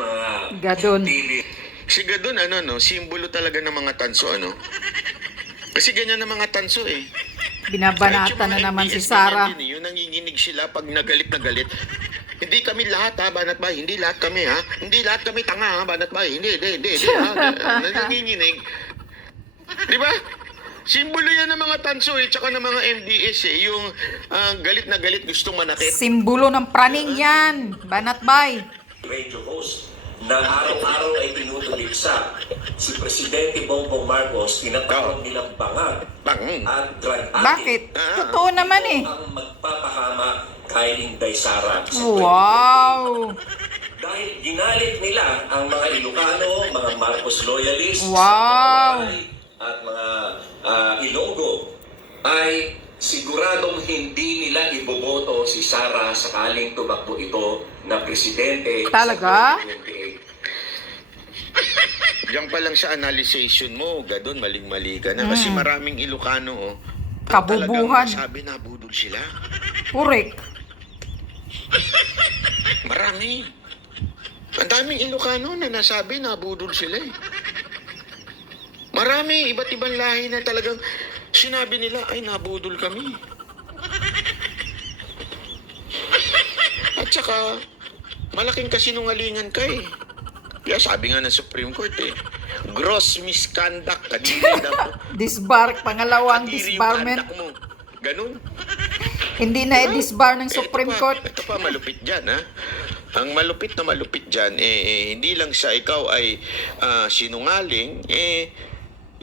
mga Gadon. pili. Si Gadon, simbolo talaga ng mga tanso, Kasi ganyan ng mga tanso, eh. Binabanata na naman si Sara. Yun, nanginginig sila pag nagalit na galit. Hindi kami lahat, ha, Banat Bay. Hindi lahat kami, ha. Hindi lahat kami tanga, ha, Banat Bay. Hindi, ha. Nanginginig. Di ba? Simbolo yan ng mga tanso, eh, tsaka ng mga MDS, eh. Yung galit na galit, gustong manakit. Simbolo ng praning yan, Banat Bay. Radio host na araw-araw ay tinutuligsa si Presidente Bongbong Marcos, tinatawag nilang bangag at drug addict. Bakit? Totoo naman eh. Ang magpapahama kay Inday Sara. Wow! Dahil ginalit nila ang mga Ilocano, mga Marcos loyalists, Wow! at mga Ilonggo, ay siguradong hindi nila iboboto si Sara sakaling tumakbo ito na presidente. Talaga? Sa 2028. Diyan pa lang sa analyzation mo, Gadon, maling-mali ka na. Kasi maraming Ilocano, Kabubuhan. talagang sabi na budol sila. Correct. Marami. Ang daming Ilocano na nasabi na budol sila, eh. Marami, iba't ibang lahi na talagang sinabi nila, ay, nabudol kami. At saka, malaking kasinungalingan ka, eh. Kaya sabi nga ng Supreme Court, eh, gross misconduct, kadiri daw. Disbar, pangalawang Kadiri yung disbarment. conduct mo. Ganun. Hindi na i-disbar ng Supreme Ito pa, Court. Ito pa, malupit dyan, ha? Ang malupit na malupit dyan, hindi lang sa ikaw ay sinungaling,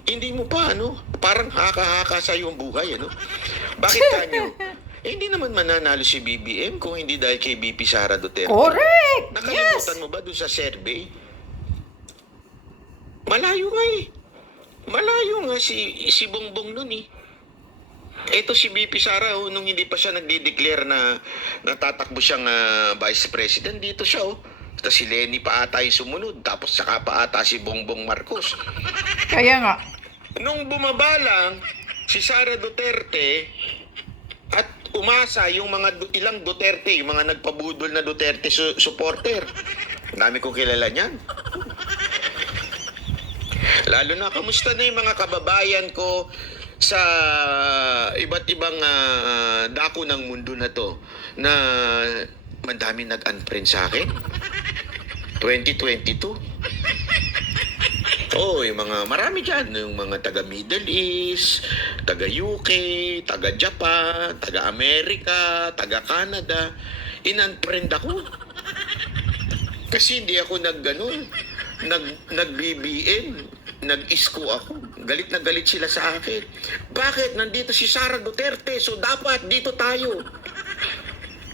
hindi mo pa, parang haka-haka sa iyong buhay, Bakit kanyo? Hindi naman mananalo si BBM kung hindi dahil kay BP Sara Duterte. Correct! Nakalimutan Yes! mo ba doon sa survey? Malayo nga, eh. Malayo nga si Bongbong nun, eh. Ito si BP Sara, nung hindi pa siya nagde-declare na natatakbo siyang vice president, dito siya, Tapos si Lenny pa ata yung sumunod, tapos saka pa ata si Bongbong Marcos. Kaya nga. Nung bumaba lang si Sara Duterte at umasa yung ilang Duterte, yung mga nagpabudol na Duterte supporter. Ang dami kong kilala niyan. Lalo na, kamusta na yung mga kababayan ko sa iba't ibang dako ng mundo na to na madami nag-unfriend sa akin? 2022? Yung mga marami dyan, yung mga taga Middle East, taga UK, taga Japan, taga Amerika, taga Canada, in-unfriend ako. Kasi hindi ako nag-BBM, nag-isko ako. Galit na galit sila sa akin. Bakit? Nandito si Sara Duterte, so dapat dito tayo.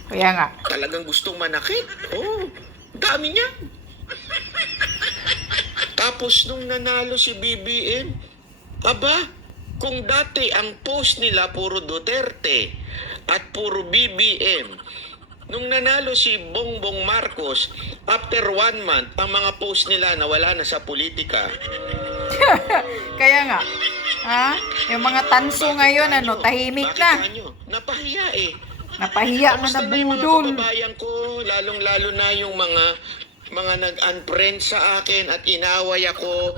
Kaya nga. Talagang gustong manakit. Dami niya. Tapos nung nanalo si BBM, kung dati ang post nila puro Duterte at puro BBM, nung nanalo si Bongbong Marcos, after 1 month, ang mga post nila nawala na sa politika. Kaya nga. Yung mga tanso ngayon, tahimik Bakit na. kanyo? Napahiya, eh. Napahiya nga Kamusta na na yung mga budol. kababayan ko, lalong-lalo na yung mga nag-unfriend sa akin at inaway ako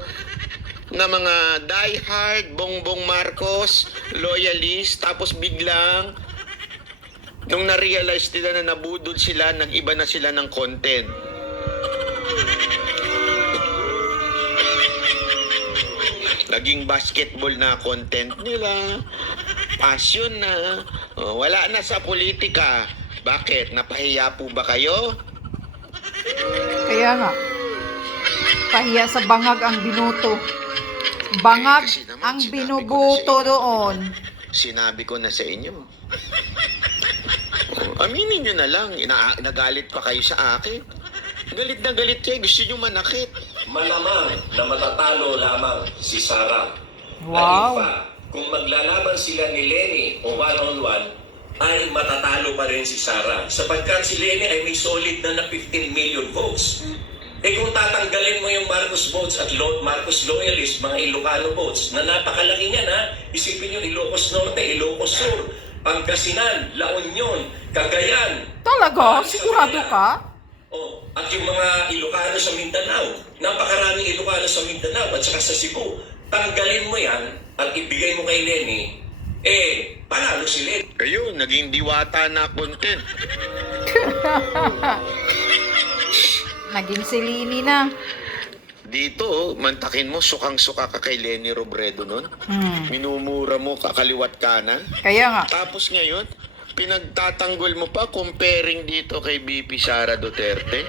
na mga diehard Bongbong Marcos loyalist, tapos biglang nung na-realize nila na nabudol sila, nag-iba na sila ng content. Naging basketball na content nila, passion na, wala na sa politika. Bakit? Napahiya po ba kayo? Kaya nga. Pahiya sa bangag ang binuto. Bangag Kasi naman, ang sinabi binubuto ko na sa inyo. doon. Sinabi ko na sa inyo. Aminin nyo na lang, nagalit pa kayo sa akin. Galit na galit kayo, gusto nyo manakit. Malamang na matatalo lamang si Sara. Wow. Hangin pa, kung maglalaban sila ni Lenny o one-on-one, ay matatalo pa rin si Sara. Sapagkat si Lenny ay may solid na 15 million votes. Kung tatanggalin mo yung Marcos votes at Marcos loyalist, mga Ilocano votes, na napakalaki niyan, isipin nyo, Ilocos Norte, Ilocos Sur, Pangasinan, La Union, Cagayan. Talaga? Sigurado ka? at yung mga Ilocano sa Mindanao. Napakaraming Ilocano sa Mindanao at saka sa Cebu. Tanggalin mo yan at ibigay mo kay Lenny, panalo si Lenny. Ayun, naging diwata na content. Naging silini na. Dito, mantakin mo, sukang-suka ka kay Lenny Robredo nun. Minumura mo kakaliwat kanan. Kaya nga. Tapos ngayon, pinagtatanggol mo pa comparing dito kay BP Sara Duterte.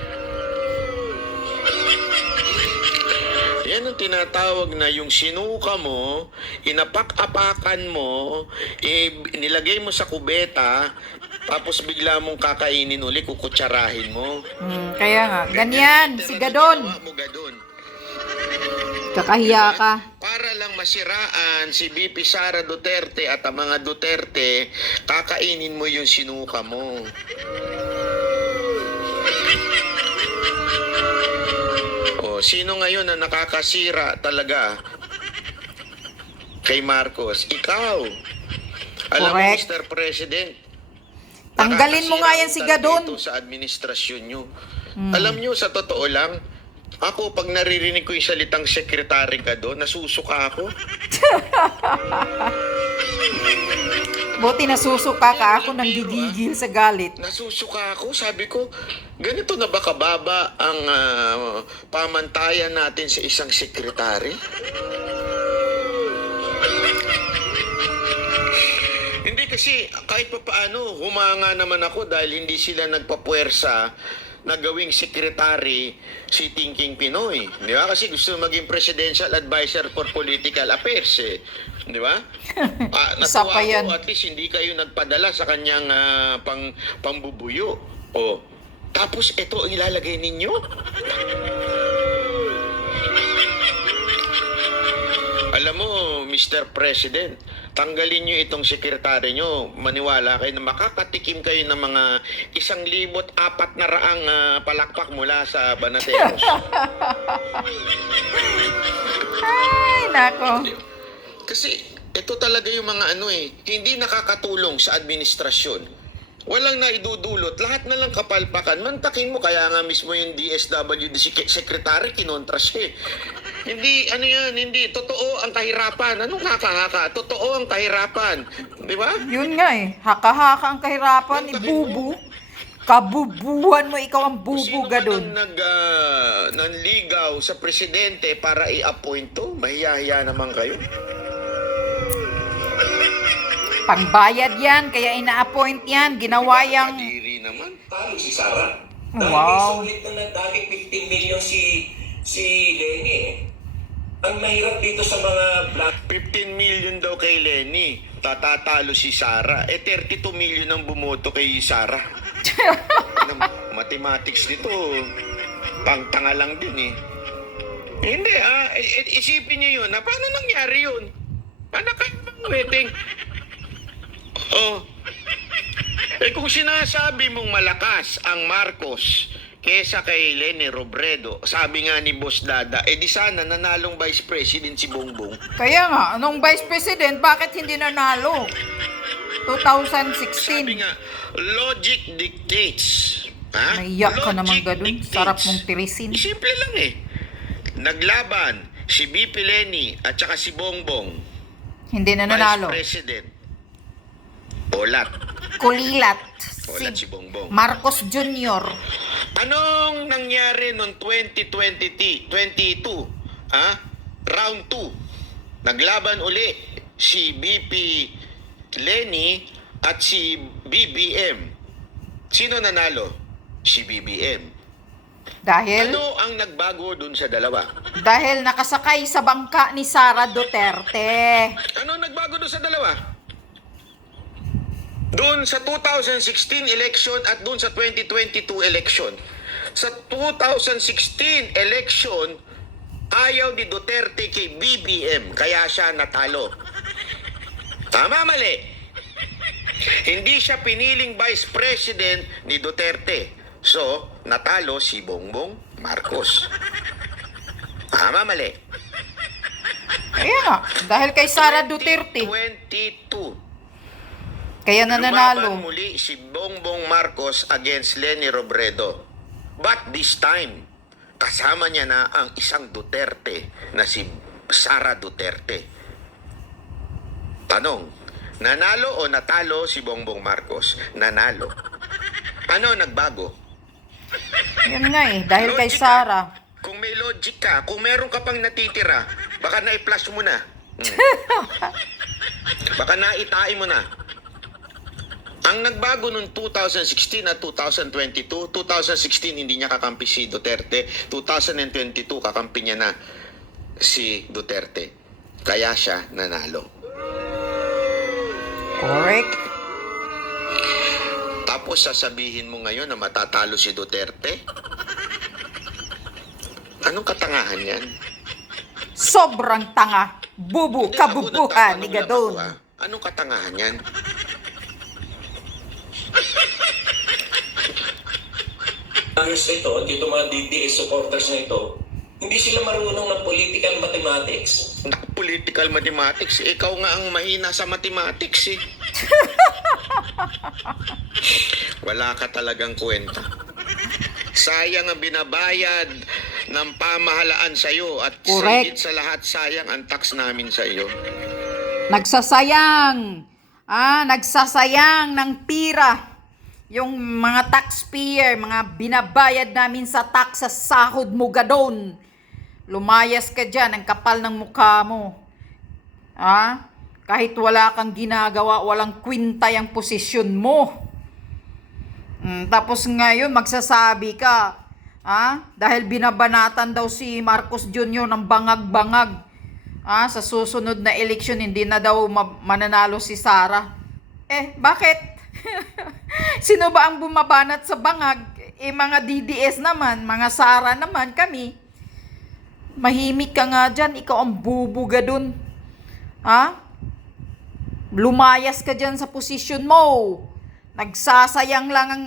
Yan ang tinatawag na yung sinuka mo, inapak-apakan mo, nilagay mo sa kubeta, tapos bigla mong kakainin uli, kukutsarahin mo. Kaya nga. Ganyan. Si Gadon. Ginawa mo, Gadon. Kakahiya ka. Para lang masiraan si BP Sara Duterte at ang mga Duterte, kakainin mo yung sinuka mo. O, sino ngayon na nakakasira talaga kay Marcos? Ikaw. Alam mo, Correct. Mr. President, Tanggalin mo nga yan si Gadon. dito sa administrasyon nyo. Alam nyo, sa totoo lang, ako, pag naririnig ko yung salitang sekretary ka doon, nasusuka ako. Buti nasusuka ka, ako nang gigigil sa galit. Nasusuka ako. Sabi ko, ganito na ba kababa ang pamantayan natin sa isang sekretary? Hindi kasi, kahit pa paano, humanga naman ako dahil hindi sila nagpapuwersa na gawing sekretary si Thinking Pinoy. Di ba? Kasi gusto maging presidential advisor for political affairs eh. Di ba? Isa Natuwa pa yan. ako, at least hindi kayo nagpadala sa kanyang pambubuyo. O, tapos ito ang ilalagay ninyo? Alam mo, Mr. President, tanggalin nyo itong sekretary nyo. Maniwala kayo na makakatikim kayo ng mga 1,400 palakpak mula sa Banateros. Ay, nako. Kasi ito talaga yung mga hindi nakakatulong sa administrasyon. Walang naidudulot. Lahat na lang kapalpakan. Mantakin mo, kaya nga mismo yung DSWD secretary, kinontra siya eh. Hindi, hindi. Totoo ang kahirapan. Anong haka-haka? Totoo ang kahirapan. Di ba? Yun nga eh. Haka-haka ang kahirapan. Bubu. Kabubuhan mo, ikaw ang bubu, Gadon. Nanligaw sa presidente para i-appoint to? Mahiya-hiya naman kayo. Pangbayad yan, kaya ina-appoint yan. Ginawa yang... Kadiri naman. Talo si Sara. Wow. Dahil may sulit na dating 15 million si Lenny eh. Ang mahirap dito sa mga black 15 million daw kay Lenny. Tatatalo si Sara. 32 million ang bumoto kay Sara. Mathematics nito, pangtanga lang din eh. Hindi isipin niyo yun. Paano nangyari yun? Paano kayo wedding? Kung sinasabi mong malakas ang Marcos kesa kay Lenny Robredo, sabi nga ni Boss Dada, di sana nanalong Vice President si Bongbong. Kaya nga, anong Vice President, bakit hindi nanalo? Sabi 2016. nga, logic dictates. Ha? Naiyak ka naman, Logic Gadon. dictates. Sarap mong tirisin. Simple lang eh. Naglaban si BP Lenny at saka si Bongbong. Hindi na nanalo. Vice President. Olat. Kulilat. Olat si Bongbong. Marcos Jr. Anong nangyari noong 2022? Round 2. Naglaban uli si BP Lenny at si BBM. Sino nanalo? Si BBM. Dahil Ano ang nagbago dun sa dalawa? nakasakay sa bangka ni Sara Duterte. Ano ang nagbago dun sa dalawa? Doon sa 2016 election at doon sa 2022 election. Sa 2016 election, ayaw ni Duterte kay BBM, kaya siya natalo. Tama, mali? Hindi siya piniling Vice President ni Duterte. So, natalo si Bongbong Marcos. Tama, mali? Kaya nga, dahil kay Sara Duterte. 2022. Kaya nananalo. Lumaban muli si Bongbong Marcos against Lenny Robredo. But this time, kasama niya na ang isang Duterte na si Sara Duterte. Tanong, nanalo o natalo si Bongbong Marcos? Nanalo. Ano nagbago? Yun nga eh, dahil kay Logic Sara. Kung may logic ka, kung meron ka pang natitira, baka na-flash mo na. Baka naitain mo na. Ang nagbago noong 2016 at 2022, 2016 hindi niya kakampi si Duterte, 2022 kakampi niya na si Duterte. Kaya siya nanalo. Correct. Tapos sasabihin mo ngayon na matatalo si Duterte? Anong katangahan yan? Sobrang tanga. Bubu, Hindi, kabubuhan ako ni nagtatanong lang Gadon. ako, Anong katangahan yan? Congress na ito, at itong mga DDS supporters na ito, hindi sila marunong ng political mathematics. Political mathematics. Ikaw nga ang mahina sa mathematics eh. Wala ka talagang kwenta. Sayang ang binabayad ng pamahalaan sa iyo at Correct. higit sa lahat sayang ang tax namin sa iyo. Nagsasayang. Nagsasayang ng pira. Yung mga taxpayer, mga binabayad namin sa tax sa sahod mo, Gadon. Lumayas ka dyan, ang kapal ng mukha mo. Kahit wala kang ginagawa, walang kwinta yung posisyon mo. Tapos ngayon, magsasabi ka, dahil binabanatan daw si Marcos Jr. ng bangag-bangag. Sa susunod na eleksyon, hindi na daw mananalo si Sara. Bakit? Sino ba ang bumabanat sa bangag? Mga DDS naman, mga Sara naman, kami. Mahimik ka nga dyan, ikaw ang bubuga dun. Lumayas ka dyan sa posisyon mo. Nagsasayang lang ang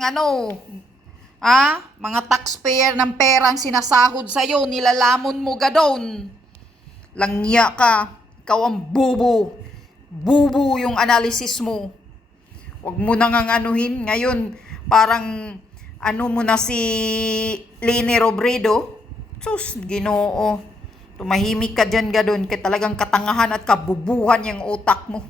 mga taxpayer ng perang sinasahod sa'yo, nilalamon mo, Gadon. Langya ka, ikaw ang bubu. Bubu yung analysis mo. Huwag mo nang anuhin. Ngayon, parang mo na si Leni Robredo. Sus, Ginoo. Tumahimik ka dyan, Gadon. Kaya talagang katangahan at kabubuhan yung utak mo.